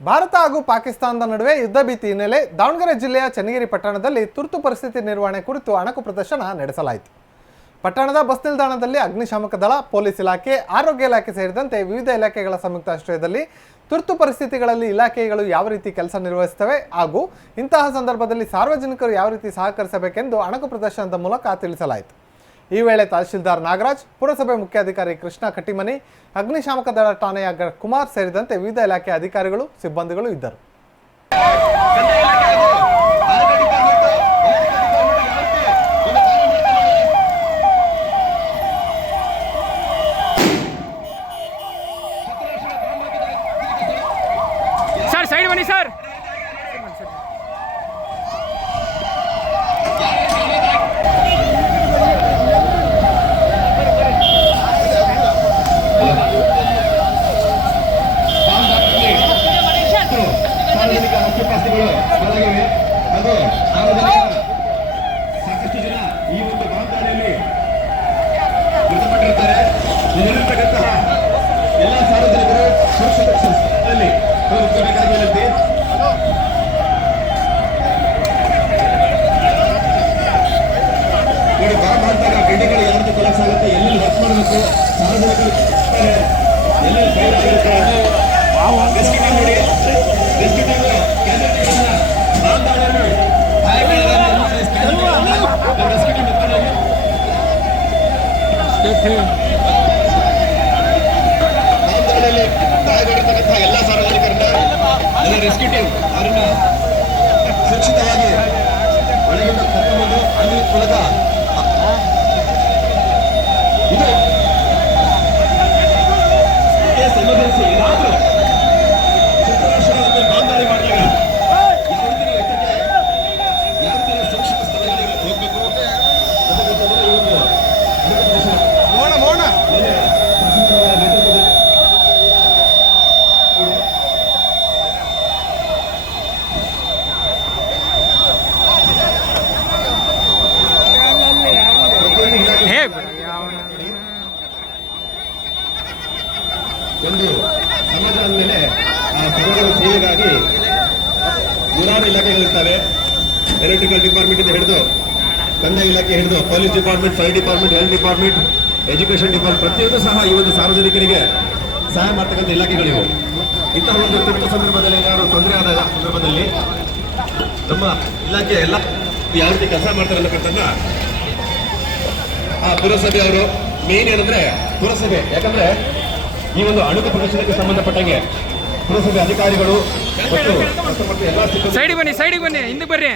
ಭಾರತ ಹಾಗೂ ಪಾಕಿಸ್ತಾನದ ನಡುವೆ ಯುದ್ಧ ಭೀತಿ ಹಿನ್ನೆಲೆ ದಾವಣಗೆರೆ ಜಿಲ್ಲೆಯ ಚನ್ನಗಿರಿ ಪಟ್ಟಣದಲ್ಲಿ ತುರ್ತು ಪರಿಸ್ಥಿತಿ ನಿರ್ವಹಣೆ ಕುರಿತು ಅಣಕು ಪ್ರದರ್ಶನ ನಡೆಸಲಾಯಿತು. ಪಟ್ಟಣದ ಬಸ್ ನಿಲ್ದಾಣದಲ್ಲಿ ಅಗ್ನಿಶಾಮಕ ದಳ, ಪೊಲೀಸ್ ಇಲಾಖೆ, ಆರೋಗ್ಯ ಇಲಾಖೆ ಸೇರಿದಂತೆ ವಿವಿಧ ಇಲಾಖೆಗಳ ಸಂಯುಕ್ತ ಆಶ್ರಯದಲ್ಲಿ ತುರ್ತು ಪರಿಸ್ಥಿತಿಗಳಲ್ಲಿ ಇಲಾಖೆಗಳು ಯಾವ ರೀತಿ ಕೆಲಸ ನಿರ್ವಹಿಸುತ್ತವೆ ಹಾಗೂ ಇಂತಹ ಸಂದರ್ಭದಲ್ಲಿ ಸಾರ್ವಜನಿಕರು ಯಾವ ರೀತಿ ಸಹಕರಿಸಬೇಕೆಂದು ಅಣಕು ಪ್ರದರ್ಶನದ ಮೂಲಕ ತಿಳಿಸಲಾಯಿತು. ಈ ವೇಳೆ ತಹಶೀಲ್ದಾರ್ ನಾಗರಾಜ್, ಪುರಸಭೆ ಮುಖ್ಯಾಧಿಕಾರಿ ಕೃಷ್ಣ ಕಟ್ಟಿಮನಿ, ಅಗ್ನಿಶಾಮಕ ದಳ ಠಾಣೆಯ ಕುಮಾರ್ ಸೇರಿದಂತೆ ವಿವಿಧ ಇಲಾಖೆ ಅಧಿಕಾರಿಗಳು, ಸಿಬ್ಬಂದಿಗಳು ಇದ್ದರು. ಸರ್, ಸೈಡ್ ಬನ್ನಿ ಸರ್. ಹಾಗೂ ಸಾಕಷ್ಟು ಜನ ಈ ಒಂದು ಬಾಂಬ್ ಮೃತಪಟ್ಟಿರ್ತಾರೆ ಇಲ್ಲಿರ್ತಕ್ಕಂತಹ ಎಲ್ಲ ಸಾರ್ವಜನಿಕರು ಸುರಕ್ಷಿತ ಸ್ಥಳದಲ್ಲಿ ತೋರಿಸಬೇಕಾಗಿ ವಿನಂತಿ ನೋಡಿ ರೀತಿ ಕೊಲಾಪ್ಸ್ ಆಗುತ್ತೆ ಎಲ್ಲೆಲ್ಲಿ ವರ್ಕ್ ಮಾಡಬೇಕು ಸಾರ್ವಜನಿಕರು ಎಲ್ಲೆಲ್ಲಿ ಫೈರ್ ಆಗಿರುತ್ತೆ ನೋಡಿ ರೆಸ್ಕ್ಯೂ ಟೀಮ್ ಕ್ಯಾಂಡಿಡೇಟ್ಗಳನ್ನ ಬಾಂಬ್ ಗಾಯಗಳನ್ನ ರೆಸ್ಕ್ಯೂ ಟೀಮ್ ಎತ್ಕೊಂಡು ಹೋಗಿ ಬಾಂಬ್ಗಳಲ್ಲಿ ಗಾಯಗೊಂಡಿರ್ತಕ್ಕಂತಹ ಎಲ್ಲ ಸಾರ್ವಜನಿಕರನ್ನ ಎಲ್ಲ ರೆಸ್ಕ್ಯೂ ಟೀಮ್ ಅವರನ್ನ ಸುರಕ್ಷಿತವಾಗಿ ಒಳಗಿಂದ ಕರ್ಕೊಂಡ್ಬಂದು ಆಂಬ್ಯುಲೆನ್ಸ್ ಮೂಲಕ ಇದು ಕೇಸ್ ಎಮರ್ಜೆನ್ಸಿ ಏನಾದರೂ ಶುಕ್ರವಾರ ಬಾಂಬಾರಿ ಮಾಡಿದಾಗ ಯಾವ ರೀತಿ ನಾವು ಎಚ್ಚರಿಕೆ ಯಾವ ರೀತಿ ನಾವು ಸುರಕ್ಷಿತ ಸ್ಥಳಗಳಿಗೆ ಹೋಗಬೇಕು ಅದಕ್ಕೆ ಮೊದಲು ಈ ಒಂದು ನಿನ್ನೆ ತಹಸೀಲ್ದಾರರ ನೇತೃತ್ವದಲ್ಲಿ ಪ್ರತಿಯೊಂದು ಇಲಾಖೆ ಹೇ ಒಂದು ಸಮಾಜದ ಮೇಲೆ ಆ ಸಮಾಜದ ಸೇವೆಗಾಗಿ ನೂರಾರು ಇಲಾಖೆಗಳಿರ್ತವೆ ಎಲೆಕ್ಟ್ರಿಕಲ್ ಡಿಪಾರ್ಟ್ಮೆಂಟ್ ಇಂದ ಹಿಡಿದು ಕಂದಾಯ ಇಲಾಖೆ ಹಿಡಿದು police department fire department health department education depart ಪ್ರತಿಯೊಂದು ಸಹ ಈ ಒಂದು ಸಾರ್ವಜನಿಕರಿಗೆ ಸಹಾಯ ಮಾಡ್ತಕ್ಕಂಥ ಇಲಾಖೆಗಳಿವೆ. ಇಂತಹ ಒಂದು ತುರ್ತು ಸಂದರ್ಭದಲ್ಲಿ ಏನಾದರೂ ತೊಂದರೆ ಆದ ಸಂದರ್ಭದಲ್ಲಿ ನಮ್ಮ ಇಲಾಖೆ ಎಲ್ಲ ಯಾವ ರೀತಿ ಕೆಲಸ ಮಾಡ್ತಾರೆ ಅನ್ನತಕ್ಕಂಥದ್ದನ್ನ ಆ ಪುರಸಭೆ ಅವರು ಮೇನ್ ಏನಂದ್ರೆ ಪುರಸಭೆ. ಯಾಕಂದ್ರೆ ಈ ಒಂದು ಅಣುಕು ಪ್ರದರ್ಶನಕ್ಕೆ ಸಂಬಂಧಪಟ್ಟಂಗೆ ಪುರಸಭೆ ಅಧಿಕಾರಿಗಳು ಮತ್ತು ಸೈಡಿಗೆ ಬನ್ನಿ ಸೈಡಿಗೆ ಬನ್ನಿ, ಹಿಂದೆ ಬರ್ರಿ.